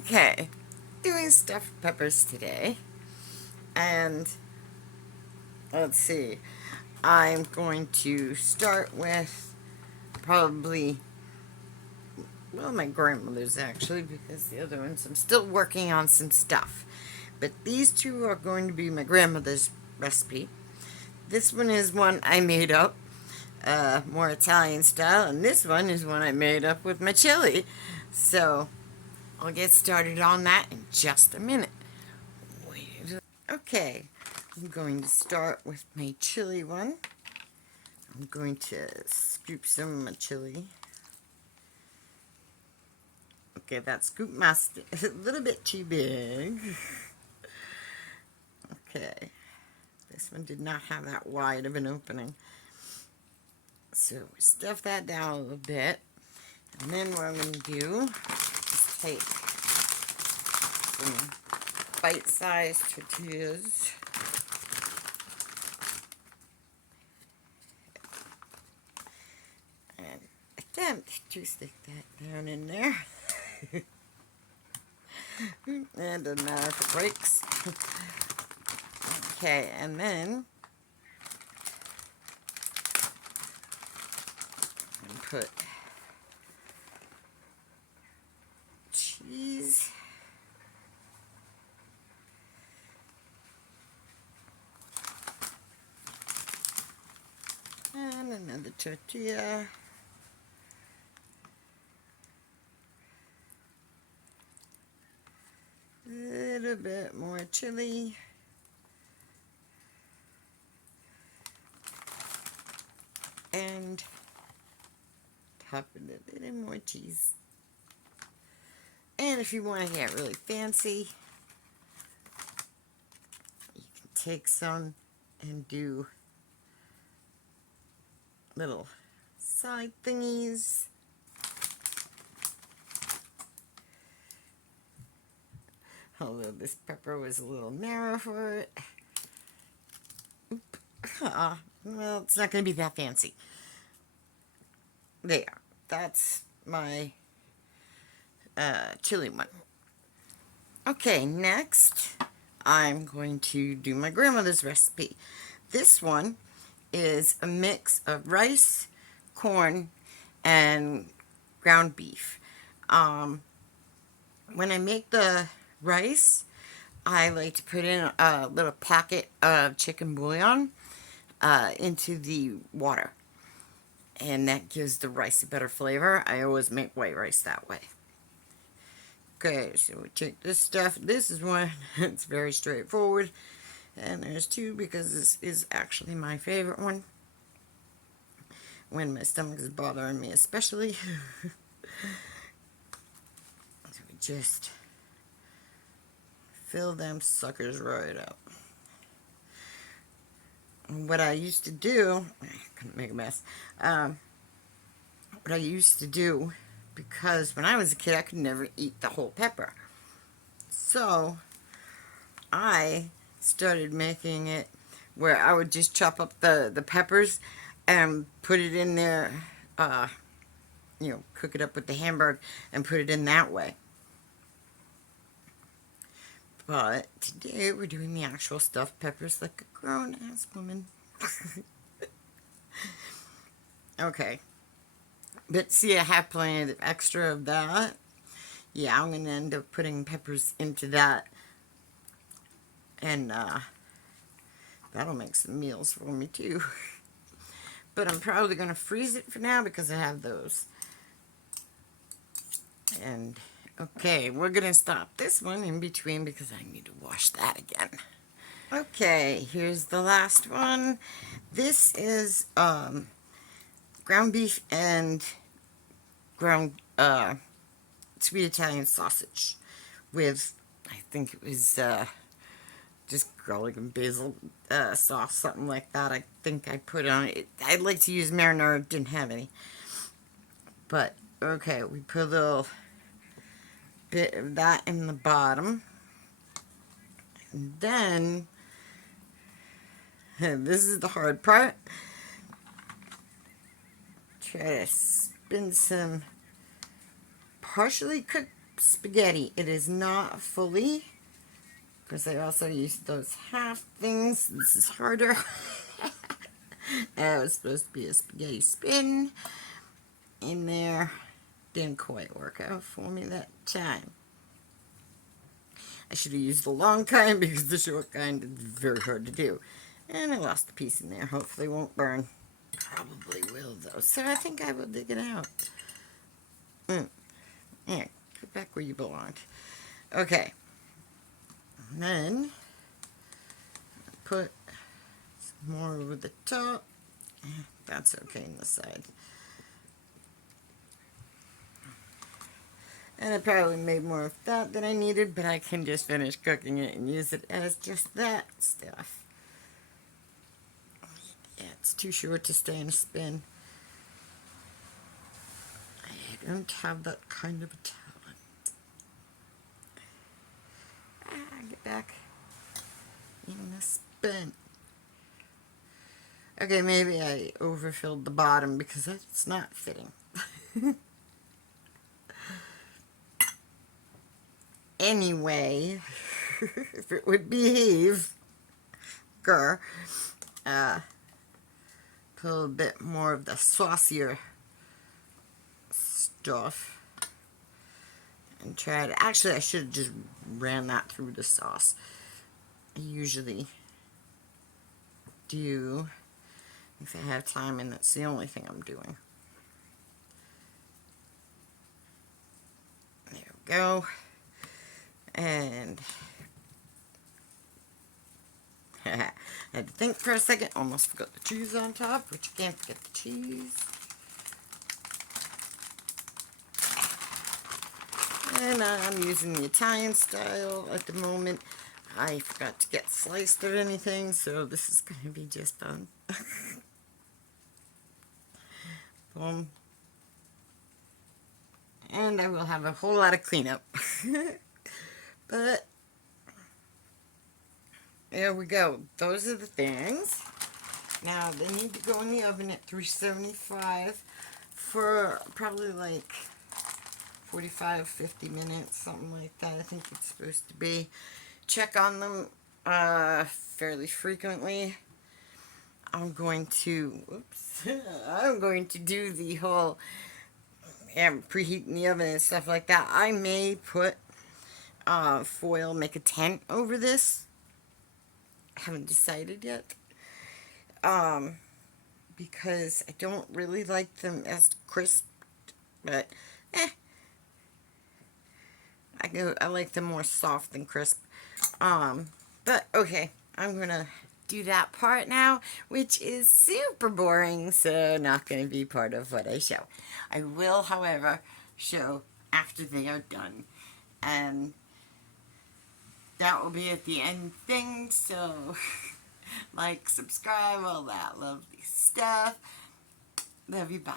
Okay, doing stuffed peppers today, and let's see. I'm going to start with probably, well, my grandmother's actually, because the other ones I'm still working on some stuff. But these two are going to be my grandmother's recipe. This one is one I made up, more Italian style, and this one is one I made up with my chili. So I'll get started on that in just a minute. Okay, I'm going to start with my chili one. I'm going to scoop some of my chili. Okay, that scoop mask is a little bit too big. Okay, this one did not have that wide of an opening. So we stuff that down a little bit. And then what I'm going to do is take some bite-sized tortillas. And attempt to stick that down in there. And doesn't matter if it breaks. Okay, and then put cheese. And another tortilla. A little bit more chili. And top it a little more cheese. And if you want to get really fancy, you can take some and do little side thingies. Although this pepper was a little narrow for it. Well, it's not going to be that fancy. There. That's my chili one. Okay, next I'm going to do my grandmother's recipe. This one is a mix of rice, corn, and ground beef. When I make the rice, I like to put in a little packet of chicken bouillon into the water. And that gives the rice a better flavor. I always make white rice that way. Okay, so we take this stuff. This is one that's very straightforward. And there's two because this is actually my favorite one. When my stomach is bothering me especially. So we just fill them suckers right up. What I used to do, I couldn't make a mess. What I used to do, because when I was a kid I could never eat the whole pepper. So I started making it where I would just chop up the peppers and put it in there, cook it up with the hamburger and put it in that way. But today we're doing the actual stuffed peppers like a grown-ass woman. Okay. But see, I have plenty of extra of that. Yeah, I'm going to end up putting peppers into that. And that'll make some meals for me too. But I'm probably going to freeze it for now because I have those. And okay, we're going to stop this one in between because I need to wash that again. Okay, here's the last one. This is ground beef and ground sweet Italian sausage with, I think it was just garlic and basil sauce, something like that. I think I put on it. I'd like to use marinara, didn't have any. But, okay, we put a little bit of that in the bottom. And then, this is the hard part. Try to spin some partially cooked spaghetti. It is not fully, because I also used those half things. This is harder. It was supposed to be a spaghetti spin in there. Didn't quite work out for me that time. I should have used the long kind because the short kind is very hard to do. And I lost a piece in there. Hopefully it won't burn. Probably will though. So I think I will dig it out. Yeah, get back where you belonged. Okay. And then put some more over the top. That's okay in the side. And I probably made more of that than I needed, but I can just finish cooking it and use it as just that stuff. Yeah, it's too short to stay in a spin. I don't have that kind of a talent. Get back in the spin. Okay, maybe I overfilled the bottom because it's not fitting. Anyway, if it would behave, put a little bit more of the saucier stuff and try to, actually I should have just ran that through the sauce. I usually do if I have time, and that's the only thing I'm doing. There we go. And I had to think for a second. Almost forgot the cheese on top, but you can't forget the cheese. And I'm using the Italian style at the moment. I forgot to get sliced or anything, so this is going to be just fun. Boom. And I will have a whole lot of cleanup. But there we go. Those are the things. Now they need to go in the oven at 375 for probably like 45, 50 minutes, something like that. I think it's supposed to be. Check on them fairly frequently. I'm going to, I'm going to do the whole preheating the oven and stuff like that. I may put foil, make a tent over this. I haven't decided yet. Because I don't really like them as crisp, but I like them more soft than crisp. But okay, I'm gonna do that part now, which is super boring, so not gonna be part of what I show. I will, however, show after they are done, and that will be at the end thing, so like, subscribe, all that lovely stuff. Love you, bye.